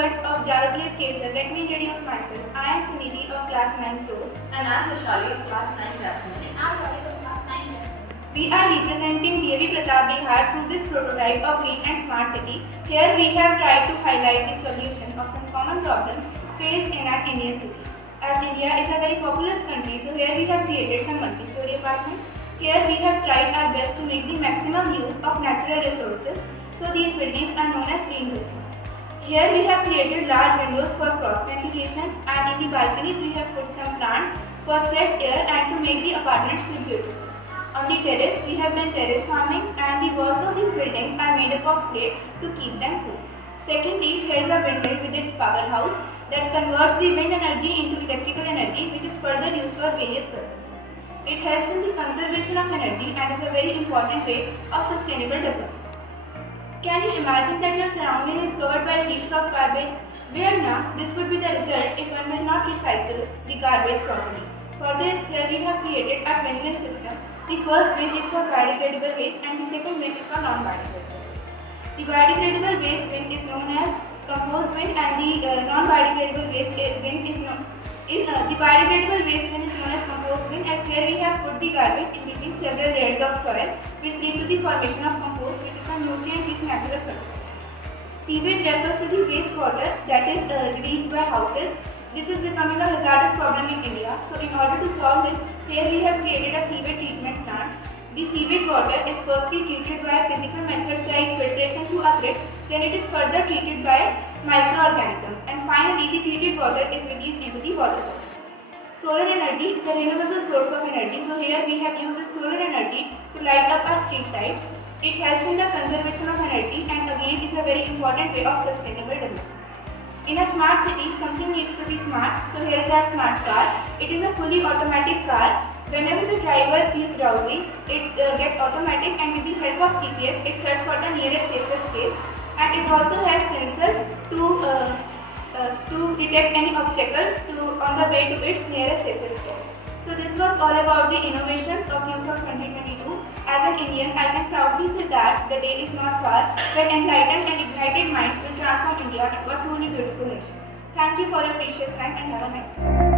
heard of Jaroslav Kesar, let me introduce myself. I am Sunidhi of class 9 close. And I am Vishali of class 9 classroom. And I am Rohit of class 9 classroom. We are representing DAV Pratap Bihar through this prototype of Green and Smart City. Here we have tried to highlight the solution of some common problems faced in an Indian city. As India is a very populous country, so here we have created some multi-story apartments. Here we have tried our best to make the maximum use of natural resources, so these buildings are known as green buildings. Here we have created large windows for cross ventilation, and in the balconies we have put some plants for fresh air and to make the apartments look beautiful. On the terrace we have done terrace farming, and the walls of these buildings are made up of clay to keep them cool. Secondly, here is a windmill with its powerhouse that converts the wind energy into electrical energy, which is further used for various purposes. It helps in the conservation of energy and is a very important way of sustainable development. Can you imagine that your surrounding is covered by heaps of garbage? Where now, this would be the result if one will not recycle the garbage properly. For this, here we have created a bin system. The first bin is for biodegradable waste and the second bin is for non-biodegradable waste. The biodegradable waste bin is known as compost bin, and the non-biodegradable waste bin is known the biodegradable waste bin is known as compost bin, as here we have put the garbage in between several layers of soil, which lead to the formation of compost, which is a nutrient-rich natural fertilizer. Sewage refers to the wastewater that is released by houses. This is becoming a hazardous problem in India. So in order to solve this, here we have created a sewage treatment plant. The sewage water is firstly treated by physical methods like filtration through a grit, then it is further treated by microorganisms, and finally the treated water is released into the water body. Solar energy is a renewable source of energy, so here we have used the solar energy to light up our street lights. It helps in the conservation of energy and again is a very important way of sustainable development. In a smart city, something needs to be smart, so here is our smart car. It is a fully automatic car. Whenever the driver feels drowsy, it gets automatic, and with the help of GPS, it searches for the nearest safest place, and it also has sensors to detect any obstacles on the way to its nearest safest place. So this was all about the innovations of Youth of 2022. As an Indian, I can proudly say that the day is not far when enlightened and ignited minds will transform India into a truly beautiful nation. Thank you for your precious time and have a nice day.